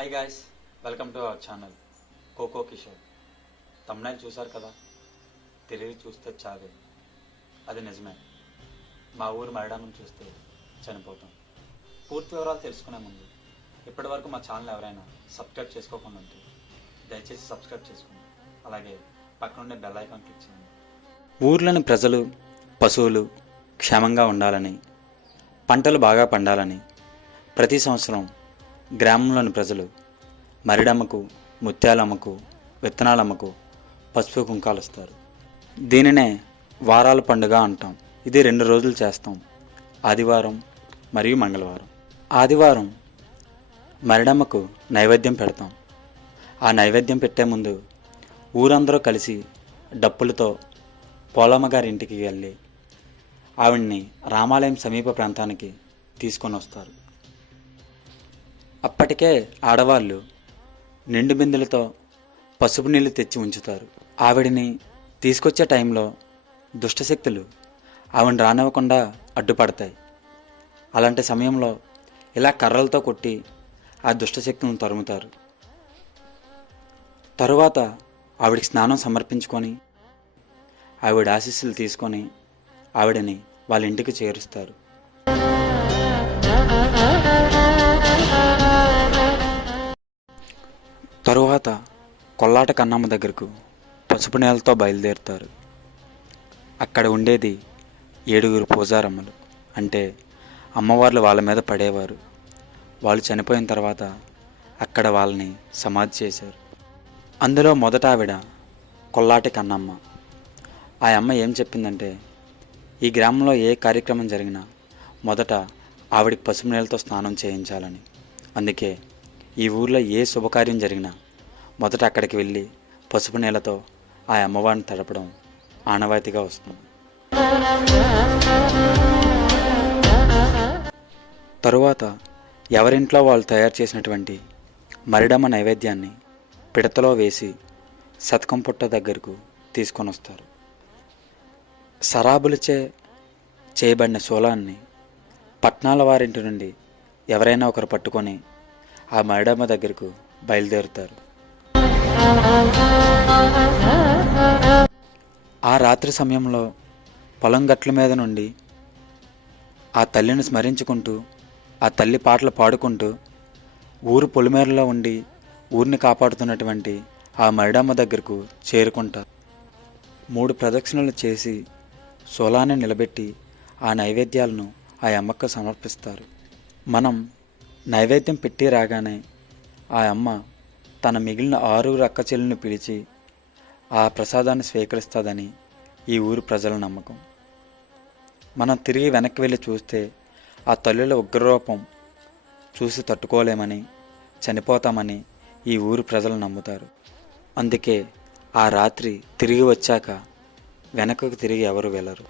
Hi guys welcome to our channel cocoa Kishore thumbnail చూశారు కదా? తెలివి చూస్తే చావే అది నిజమే. మా ఊరు మరణం చూస్తే చనిపోతాం. పూర్తి వివరాలు తెలుసుకునే ముందు ఇప్పటివరకు మా ఛానల్ ఎవరైనా సబ్స్క్రైబ్ చేసుకోకుండా ఉంటే దయచేసి సబ్స్క్రైబ్ చేసుకోండి. అలాగే పక్కనుండే బెల్ ఐకాన్ క్లిక్ చేయండి. ఊర్లోని ప్రజలు పశువులు క్షేమంగా ఉండాలని పంటలు బాగా పండాలని ప్రతి సంవత్సరం గ్రామంలోని ప్రజలు మరిడమ్మకు ముత్యాలమ్మకు విత్తనాలమ్మకు పసుపు కుంకాలు ఇస్తారు. దీనినే వారాల పండుగ అంటాం. ఇది రెండు రోజులు చేస్తాం. ఆదివారం మరియు మంగళవారం. ఆదివారం మరిడమ్మకు నైవేద్యం పెడతాం. ఆ నైవేద్యం పెట్టే ముందు ఊరందరూ కలిసి డప్పులతో పోలమ్మ గారి ఇంటికి వెళ్ళి ఆవిడ్ని రామాలయం సమీప ప్రాంతానికి తీసుకొని వస్తారు. అప్పటికే ఆడవాళ్ళు నిండు బిందెలతో పసుపు నీళ్ళు తెచ్చి ఉంచుతారు. ఆవిడిని తీసుకొచ్చే టైంలో దుష్టశక్తులు ఆవిడని రానివ్వకుండా అడ్డుపడతాయి. అలాంటి సమయంలో ఇలా కర్రలతో కొట్టి ఆ దుష్టశక్తులను తరుముతారు. తరువాత ఆవిడికి స్నానం సమర్పించుకొని ఆవిడ ఆశీస్సులు తీసుకొని ఆవిడని వాళ్ళ ఇంటికి చేరుస్తారు. తరువాత కొల్లాట కన్నమ్మ దగ్గరకు పసుపు నేలతో బయలుదేరుతారు. అక్కడ ఉండేది ఏడుగురు పూజారమ్మలు. అంటే అమ్మవార్లు వాళ్ళ మీద పడేవారు. వాళ్ళు చనిపోయిన తర్వాత అక్కడ వాళ్ళని సమాధి చేశారు. అందులో మొదట ఆవిడ కొల్లాటి కన్నమ్మ. ఆ అమ్మ ఏం చెప్పిందంటే ఈ గ్రామంలో ఏ కార్యక్రమం జరిగినా మొదట ఆవిడికి పసుపు నీళ్ళతో స్నానం చేయించాలని. అందుకే ఈ ఊర్లో ఏ శుభకార్యం జరిగినా మొదట అక్కడికి వెళ్ళి పసుపు నీళ్ళతో ఆ అమ్మవారిని తడపడం ఆనవాయితీగా వస్తుంది. తరువాత ఎవరింట్లో వాళ్ళు తయారు చేసినటువంటి మరిడమ్మ నైవేద్యాన్ని పిడతలో వేసి శతకం పుట్ట దగ్గరకు తీసుకొని వస్తారు. సరాబులచే చేయబడిన శూలాన్ని పట్నాల వారింటి నుండి ఎవరైనా ఒకరు పట్టుకొని ఆ మరిడమ్మ దగ్గరకు బయలుదేరుతారు. ఆ రాత్రి సమయంలో పొలం గట్ల మీద నుండి ఆ తల్లిని స్మరించుకుంటూ ఆ తల్లి పాటలు పాడుకుంటూ ఊరు పొలిమేరలో ఉండి ఊరిని కాపాడుతున్నటువంటి ఆ మరిడమ్మ దగ్గరకు చేరుకుంటారు. మూడు ప్రదక్షిణలు చేసి సోలాన్ని నిలబెట్టి ఆ నైవేద్యాలను ఆ అమ్మకు సమర్పిస్తారు. మనం నైవేద్యం పెట్టి రాగానే ఆ అమ్మ తన మిగిలిన ఆరుగురు అక్క పిలిచి ఆ ప్రసాదాన్ని స్వీకరిస్తుందని ఈ ఊరు ప్రజల నమ్మకం. మనం తిరిగి వెనక్కి వెళ్ళి చూస్తే ఆ తల్లుల ఉగ్రరూపం చూసి తట్టుకోలేమని చనిపోతామని ఈ ఊరు ప్రజలు నమ్ముతారు. అందుకే ఆ రాత్రి తిరిగి వచ్చాక వెనకకు తిరిగి ఎవరు వెళ్ళరు.